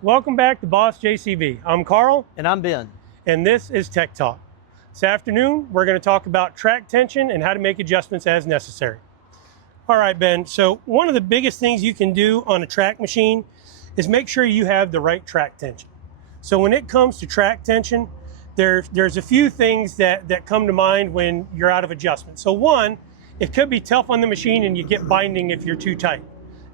Welcome back to Boss JCB. I'm Carl. And I'm Ben. And this is Tech Talk. This afternoon, we're going to talk about track tension and how to make adjustments as necessary. All right, Ben. So one of the biggest things you can do on a track machine is make sure you have the right track tension. So when it comes to track tension, there's a few things that come to mind when you're out of adjustment. So one, it could be tough on the machine and you get binding if you're too tight.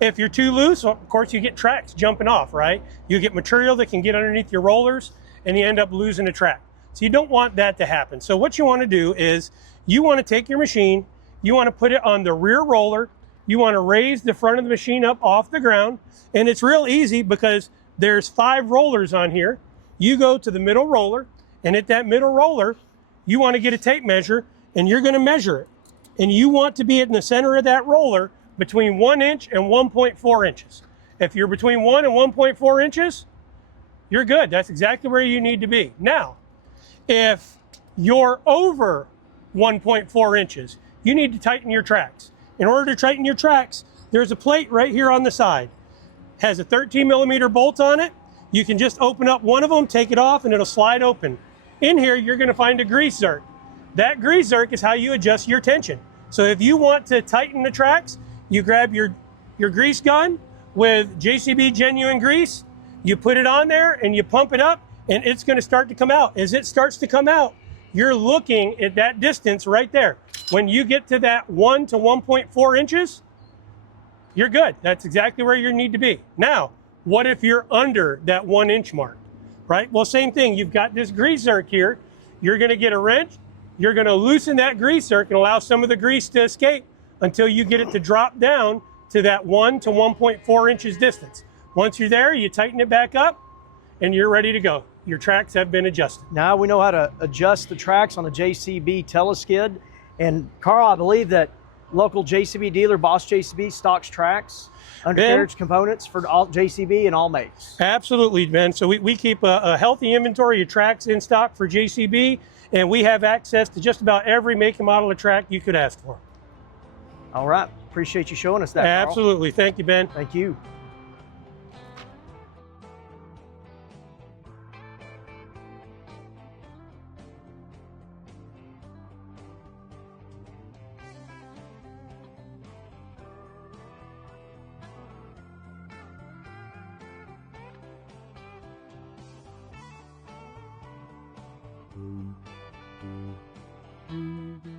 If you're too loose, well, of course, you get tracks jumping off, right? You get material that can get underneath your rollers and you end up losing a track. So you don't want that to happen. So what you want to do is you want to take your machine, you want to put it on the rear roller, you want to raise the front of the machine up off the ground, and it's real easy because there's 5 rollers on here. You go to the middle roller, and at that middle roller, you want to get a tape measure, and you're going to measure it. And you want to be in the center of that roller between 1 inch and 1.4 inches. If you're between 1 and 1.4 inches, you're good. That's exactly where you need to be. Now, if you're over 1.4 inches, you need to tighten your tracks. In order to tighten your tracks, there's a plate right here on the side. It has a 13 millimeter bolt on it. You can just open up one of them, take it off, and it'll slide open. In here, you're going to find a grease zerk. That grease zerk is how you adjust your tension. So if you want to tighten the tracks, you grab your grease gun with JCB genuine grease, you put it on there and you pump it up and it's going to start to come out. As it starts to come out, you're looking at that distance right there. When you get to that 1 to 1.4 inches, you're good. That's exactly where you need to be. Now, what if you're under that 1 inch mark, right? Well, same thing. You've got this grease zerk here. You're going to get a wrench. You're going to loosen that grease zerk and allow some of the grease to escape until you get it to drop down to that 1 to 1.4 inches distance. Once you're there, you tighten it back up and you're ready to go. Your tracks have been adjusted. Now we know how to adjust the tracks on a JCB teleskid. And Carl, I believe that local JCB dealer, Boss JCB, stocks tracks, undercarriage components for all JCB and all makes. Absolutely, Ben. So we keep a healthy inventory of tracks in stock for JCB, and we have access to just about every make and model of track you could ask for. All right. Appreciate you showing us that, Carl. Absolutely. Thank you, Ben. Thank you. Mm-hmm.